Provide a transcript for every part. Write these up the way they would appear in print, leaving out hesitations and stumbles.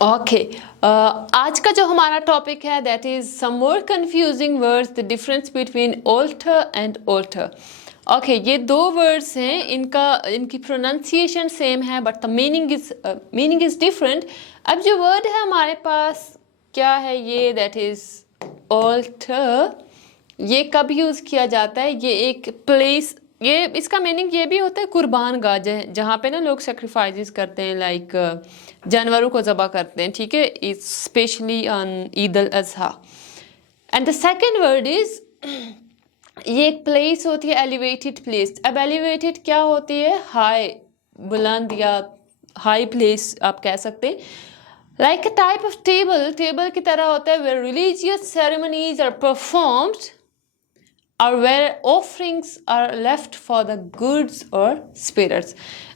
Okay आज का जो हमारा टॉपिक है that is some more confusing words, the difference between alter and altar. Okay, ये दो वर्ड्स हैं, इनकी प्रोनाउंसिएशन सेम है but the meaning is different. अब जो वर्ड है हमारे पास क्या है, ये दैट इज ऑल्टर। ये कब यूज़ किया जाता है? ये एक प्लेस, ये इसका मीनिंग ये भी होता है कुर्बान गाह, जहाँ पे ना लोग सेक्रीफाइसेस करते हैं, लाइक जानवरों को ज़बह करते हैं, ठीक है, specially on Eid al Adha. And the second word is, ये एक प्लेस होती है, एलिवेटेड प्लेस। अब एलिवेटेड क्या होती है? हाई, बुलंद या हाई प्लेस आप कह सकते हैं। Like a type of table की तरह होता है, where religious ceremonies are performed और where offerings are left for the goods or spirits।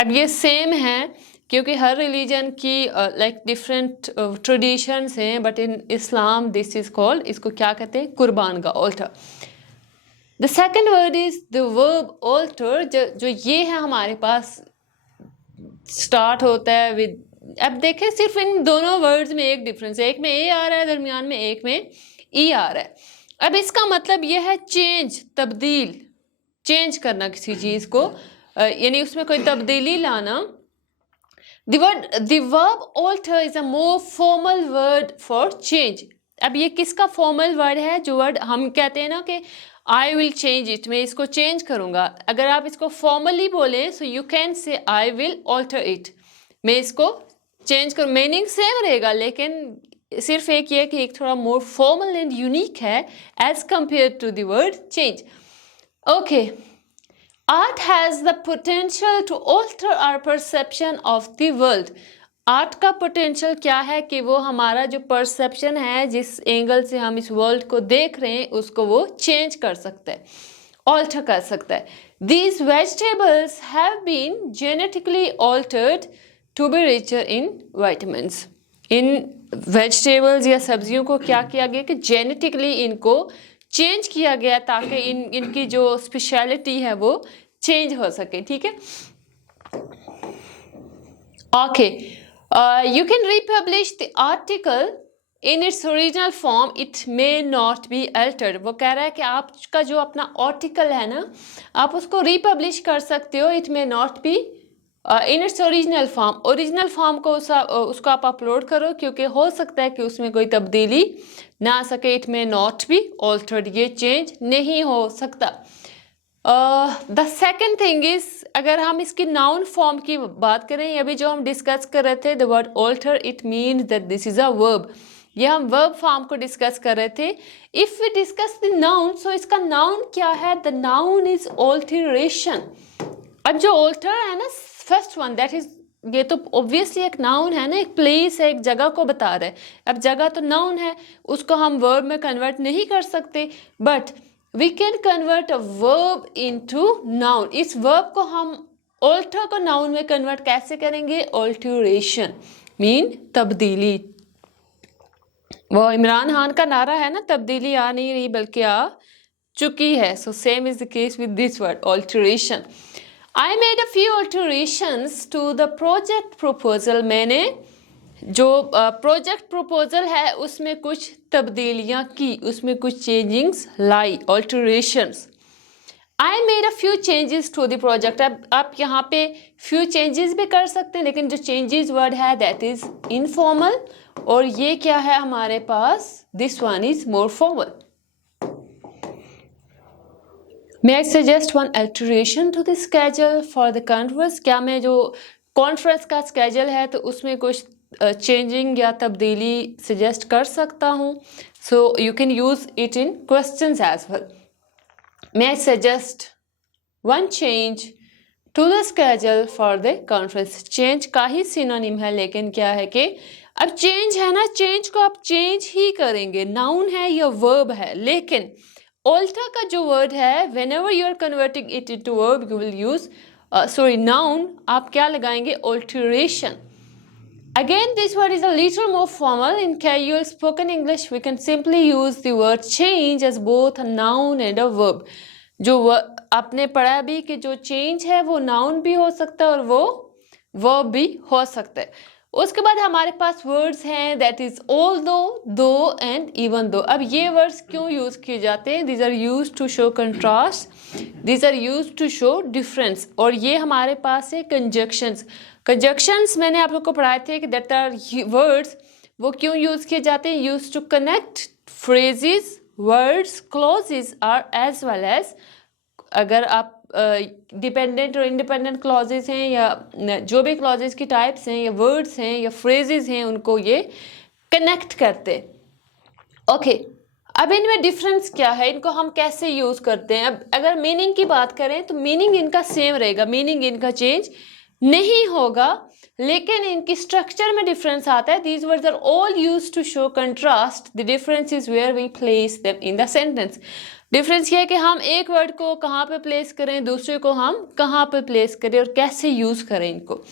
अब ये सेम है क्योंकि हर रिलीजन की लाइक डिफरेंट ट्रेडिशंस हैं, but in Islam this is called, इसको क्या कहते हैं? कुर्बान का altar. The second word is the verb alter, जो ये है हमारे पास स्टार्ट होता है विद, अब देखें सिर्फ इन दोनों वर्ड्स में एक डिफरेंस है, एक में ए आ रहा है दरमियान में, एक में ई आ रहा है। अब इसका मतलब यह है चेंज, तब्दील, चेंज करना किसी चीज़ को, यानी उसमें कोई तब्दीली लाना। The verb alter is a more formal word for change। अब ये किसका फॉर्मल वर्ड है? जो वर्ड हम कहते हैं ना कि आई विल चेंज इट, मैं इसको चेंज करूँगा। अगर आप इसको फॉर्मली बोलें सो यू कैन से आई विल ऑल्टर इट, मैं इसको चेंज करूँ। मीनिंग सेम रहेगा लेकिन सिर्फ एक ये कि एक थोड़ा मोर फॉर्मल एंड यूनिक है as compare to the word change. Okay, art has the potential to alter our perception of the world. Art का पोटेंशियल क्या है कि वो हमारा जो परसेप्शन है, जिस एंगल से हम इस वर्ल्ड को देख रहे हैं, उसको वो चेंज कर सकता है, ऑल्टर कर सकता है। These vegetables have been genetically altered to be richer in vitamins. इन वेजिटेबल्स या सब्जियों को क्या किया गया कि जेनेटिकली इनको चेंज किया गया ताकि इनकी जो स्पेशलिटी है वो चेंज हो सके, ठीक है। Okay, you can republish the article in its original form, it may not be altered. वो कह रहा है कि आपका जो अपना आर्टिकल है ना, आप उसको रिपब्लिश कर सकते हो, it may not be in its original form. Original form को उसको आप अपलोड करो क्योंकि हो सकता है कि उसमें कोई तब्दीली ना आ सके, it may not be altered, ये चेंज नहीं हो सकता। द सेकेंड थिंग इज, अगर हम इसकी नाउन फॉर्म की बात करें, अभी जो हम डिस्कस कर रहे थे the word alter, it means that this is a verb. ये हम वर्ब फॉर्म को डिस्कस कर रहे थे। If we discuss the noun, so इसका नाउन क्या है? The noun is alteration. अब जो ऑल्टर है ना, फर्स्ट वन दैट इज, ये तो ऑब्वियसली एक नाउन है ना, एक प्लेस है, एक जगह को बता रहा है। अब जगह तो नाउन है, उसको हम वर्ब में कन्वर्ट नहीं कर सकते, but we can convert a verb into noun. इस वर्ब को हम ऑल्टर को नाउन में कन्वर्ट कैसे करेंगे? ऑल्टरेशन मीन तब्दीली। वो इमरान खान का नारा है ना, तब्दीली आ नहीं रही बल्कि आ चुकी है। So same is the case with this word alteration. I made a few alterations to the project proposal। मैंने जो प्रोजेक्ट प्रपोजल है उसमें कुछ तब्दीलियाँ की, उसमें कुछ changings lie, alterations। I made a few changes to the project। अब आप यहाँ पे few changes भी कर सकते हैं, लेकिन जो changes वर्ड है that is informal, और ये क्या है हमारे पास? this one is more formal। May I suggest one alteration to the schedule for the conference? क्या मैं जो कॉन्फ्रेंस का स्केजल है तो उसमें कुछ चेंजिंग या तब्दीली सजेस्ट कर सकता हूँ? So you can use it in questions as well. May I suggest one change to the schedule for the conference? Change का ही सिनोनिम है, लेकिन क्या है कि अब चेंज है ना, चेंज को आप चेंज ही करेंगे, नाउन है या वर्ब है। लेकिन ऑल्टर का जो वर्ड है, whenever you are converting it into verb you will use noun, आप क्या लगाएंगे? alteration। Again this word is a little more formal। In casual spoken English we can simply use the word change as both a noun and a verb। जो आपने पढ़ा भी कि जो change है वो noun भी हो सकता है और वो verb भी हो सकता है। उसके बाद हमारे पास वर्ड्स हैं that is although and even though. अब ये वर्ड्स क्यों यूज किए जाते हैं? These are use to show contrast, these are use to show difference. और ये हमारे पास है कंजक्शंस। कंजक्शंस मैंने आप लोग को पढ़ाए थे कि दैट आर वर्ड्स, वो क्यों यूज किए जाते हैं? Use to connect phrases, words, clauses are as well as, अगर आप डिपेंडेंट और इंडिपेंडेंट क्लॉजेस हैं या जो भी क्लॉजेस की टाइप्स हैं या वर्ड्स हैं या फ्रेजेस हैं, उनको ये कनेक्ट करते। ओके, अब इनमें डिफरेंस क्या है, इनको हम कैसे यूज करते हैं? अब अगर मीनिंग की बात करें तो मीनिंग इनका सेम रहेगा, मीनिंग इनका चेंज नहीं होगा, लेकिन इनकी स्ट्रक्चर में डिफरेंस आता है। These words are all use to show contrast, the difference is where we place them in the sentence. Difference ये है कि हम एक वर्ड को कहाँ पे प्लेस करें, दूसरे को हम कहाँ पे प्लेस करें और कैसे यूज करें इनको।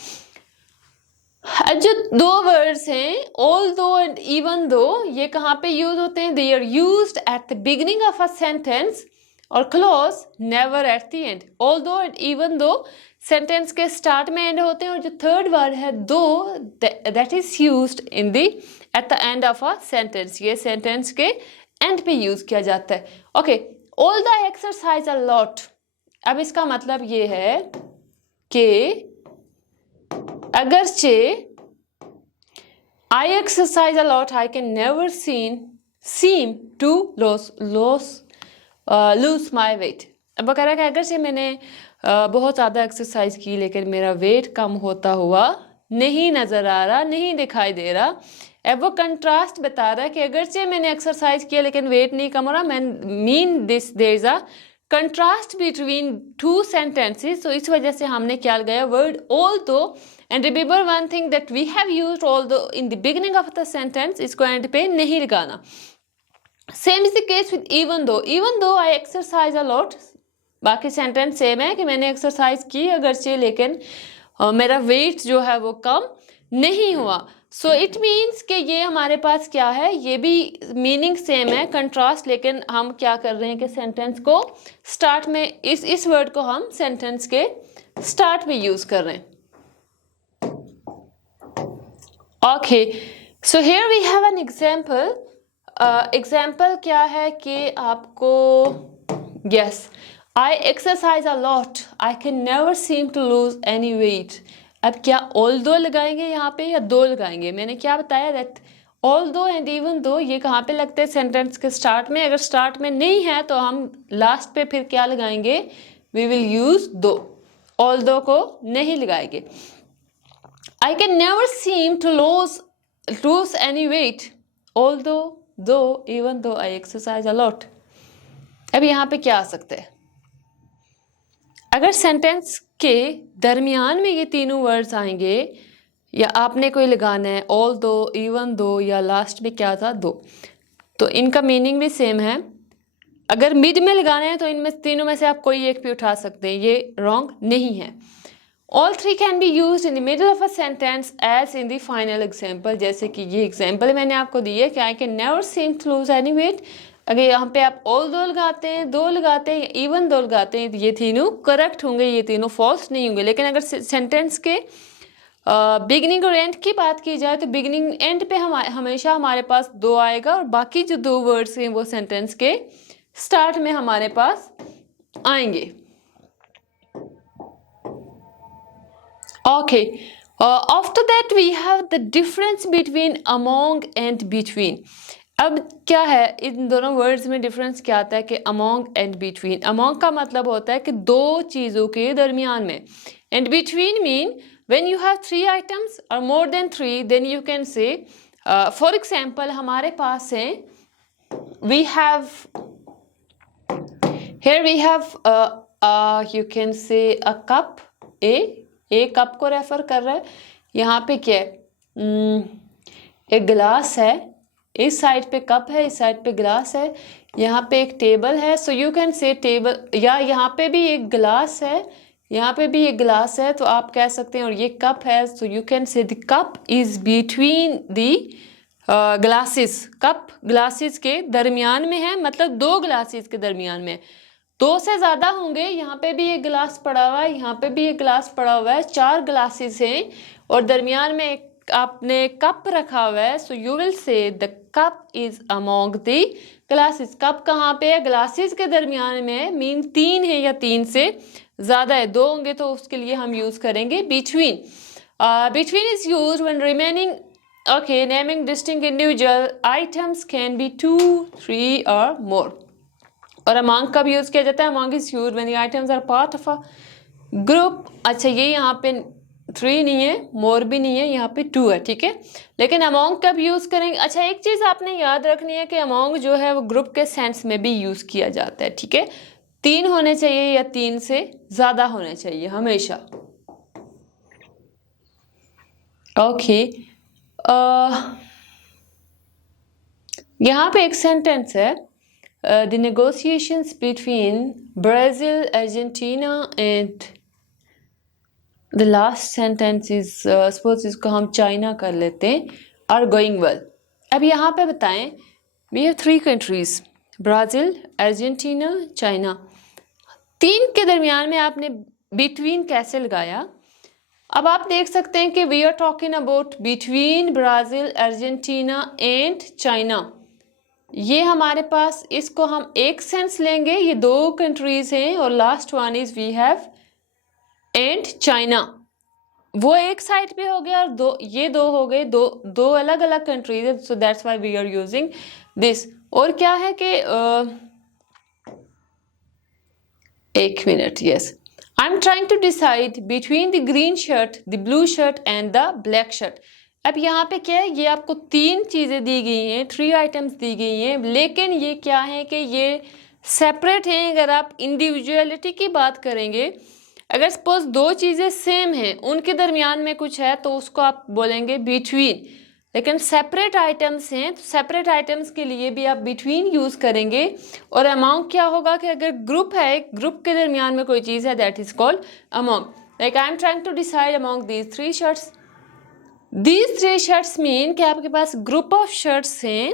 जो दो वर्ड्स हैं ऑल दो एंड इवन दो, ये कहाँ पे यूज होते हैं? They are used at the beginning of a sentence और close, never at the end. Although and even though sentence के स्टार्ट में एंड होते हैं, और जो थर्ड वर्ड है though, that is used in the at the end of a sentence. ये sentence के एंड पे यूज किया जाता है। Okay, all the exercise a lot. अब इसका मतलब ये है कि अगरचे आई exercise a lot, I can never seem to lose my weight. अब वो कह रहा है कि अगरचे मैंने बहुत ज़्यादा एक्सरसाइज की, लेकिन मेरा वेट कम होता हुआ नहीं नज़र आ रहा, नहीं दिखाई दे रहा। अब वो कंट्रास्ट बता रहा है कि अगरचे मैंने एक्सरसाइज किया लेकिन वेट नहीं कम हो रहा। Mean this there is a contrast between two sentences. तो इस वजह से हमने क्या लगाया? Word although. And remember one thing that we have used although in the beginning of the sentence, इसको एंड पे नहीं लगाना। Same is the case with even though I exercise a lot. बाकी sentence same है कि मैंने exercise की अगरचे, लेकिन मेरा वेट जो है वो कम नहीं हुआ। सो इट मीन्स कि ये हमारे पास क्या है, ये भी मीनिंग सेम है, कंट्रास्ट, लेकिन हम क्या कर रहे हैं कि सेंटेंस को स्टार्ट में इस वर्ड को हम सेंटेंस के स्टार्ट में यूज कर रहे हैं। Okay, so here we have an example. Example क्या है कि आपको yes, I exercise a lot, I can never seem to lose any weight. अब क्या ऑल दो लगाएंगे यहाँ पे या दो लगाएंगे? मैंने क्या बताया दैट ऑल दो एंड इवन दो ये कहाँ पे लगते हैं? सेंटेंस के स्टार्ट में। अगर स्टार्ट में नहीं है तो हम लास्ट पे फिर क्या लगाएंगे? We will use though, although को नहीं लगाएंगे। I can never seem to lose any weight, although even though I exercise a lot. अब यहाँ पे क्या आ सकता है? अगर सेंटेंस के दरमियान में ये तीनों वर्ड्स आएंगे या आपने कोई लगाना है ऑल दो, इवन दो या लास्ट में क्या था? दो, तो इनका मीनिंग भी सेम है। अगर मिड में लगाना है तो इनमें तीनों में से आप कोई एक भी उठा सकते हैं, ये रॉन्ग नहीं है। All three can be use in the middle of a sentence as in the final example. जैसे कि ये एग्जाम्पल मैंने आपको दी है कि I can never seem to lose any weight. अगर यहाँ पे आप ऑल दो लगाते हैं, दो लगाते हैं, इवन दो लगाते हैं, तो ये तीनों करेक्ट होंगे, ये तीनों फॉल्स नहीं होंगे। लेकिन अगर सेंटेंस के बिगिनिंग और एंड की बात की जाए तो बिगिनिंग एंड पे हमेशा हमारे पास दो आएगा, और बाकी जो दो वर्ड्स हैं वो सेंटेंस के स्टार्ट में हमारे पास आएंगे। Okay, after that we have the difference between among and between. अब क्या है इन दोनों वर्ड्स में डिफरेंस क्या आता है कि अमोंग एंड बिटवीन। अमोंग का मतलब होता है कि दो चीज़ों के दरमियान में, and between mean when you have three items और more than three, then you can say for example हमारे पास है we have here we have you can say a cup, a cup को रेफर कर रहा है। यहाँ पे क्या है? एक गिलास है, इस साइड पे कप है, इस साइड पे गिलास है, यहाँ पे एक टेबल है, सो यू कैन से टेबल, या यहाँ पे भी एक गिलास है, यहाँ पे भी एक गिलास है, तो आप कह सकते हैं और ये कप है, सो यू कैन से the cup is between the glasses. Cup glasses के दरमियान में है, मतलब दो ग्लासेस के दरमियान में। दो से ज़्यादा होंगे, यहाँ पे भी एक गिलास पड़ा हुआ है, यहाँ पे भी एक गिलास पड़ा हुआ है, चार ग्लासेस हैं और दरमियान में एक आपने कप रखा हुआ है, so you will say the cup is among the glasses. Cup कहाँ पे है? ग्लासेस के दरमियान में है, मीन 3 है या 3 से ज़्यादा है, 2 होंगे तो उसके लिए हम यूज़ करेंगे between. Between is use when remaining, okay, naming distinct individual items can be 2, 3 और मोर। और अमोंग कब यूज़ किया जाता है? Among is use when the items are part of a group. अच्छा, ये यहाँ पे 3 नहीं है, मोर भी नहीं है, यहाँ पे 2 है, ठीक है। लेकिन अमोंग कब यूज़ करेंगे? अच्छा, एक चीज़ आपने याद रखनी है कि अमोंग जो है वो ग्रुप के सेंस में भी यूज़ किया जाता है, ठीक है। 3 होने चाहिए या 3 से ज़्यादा होने चाहिए हमेशा। ओके, यहाँ पे एक सेंटेंस है, the negotiations between Brazil, Argentina and the last sentence is, suppose इसको हम चाइना कर लेते हैं, आर गोइंग वेल। अब यहाँ पे बताएं, we have 3 countries, Brazil, Argentina, China. 3 के दरमियान में आपने बिटवीन कैसे लगाया? अब आप देख सकते हैं कि we are talking about between Brazil, Argentina and China. ये हमारे पास, इसको हम एक सेंस लेंगे, ये 2 कंट्रीज हैं, और last one is we have and China. वो एक साइड पे हो गया और ये 2 हो गए, दो अलग अलग कंट्रीज है, so that's why we are using this. और क्या है कि एक minute, yes, I am trying to decide between the green shirt, the blue shirt and the black shirt. अब यहाँ पे क्या है, ये आपको 3 चीज़ें दी गई हैं, 3 आइटम्स दी गई हैं, लेकिन ये क्या है कि ये सेपरेट हैं। अगर आप इंडिविजुअलिटी की बात करेंगे, अगर सपोज 2 चीज़ें सेम हैं, उनके दरमियान में कुछ है, तो उसको आप बोलेंगे बिटवीन। लेकिन सेपरेट आइटम्स हैं, तो सेपरेट आइटम्स के लिए भी आप बिटवीन यूज़ करेंगे। और अमोंग क्या होगा कि अगर ग्रुप है, ग्रुप के दरमियान में कोई चीज़ है, that is called among. Like I am trying to decide among these 3 shirts. These 3 shirts mean कि आपके पास ग्रुप ऑफ शर्ट्स हैं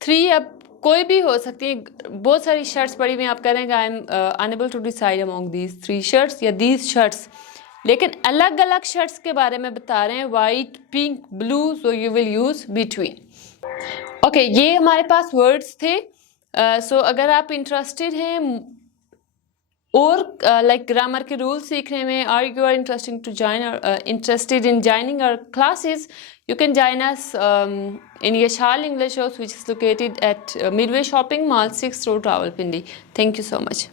3, अब कोई भी हो सकती है, बहुत सारी शर्ट्स पड़ी हुई, आप करेंगे I am unable to decide among these 3 shirts या दीज शर्ट्स। लेकिन अलग अलग शर्ट्स के बारे में बता रहे हैं, white, pink, blue, so you will use between. Okay, ये हमारे पास वर्ड्स थे। सो अगर आप इंटरेस्टेड हैं और लाइक ग्रामर के रूल्स सीखने में, और you are interested to join और interested in joining our classes, you can join us in Yashal English House, which is located at Midway Shopping Mall, 6th Road, Rawalpindi. Thank you so much.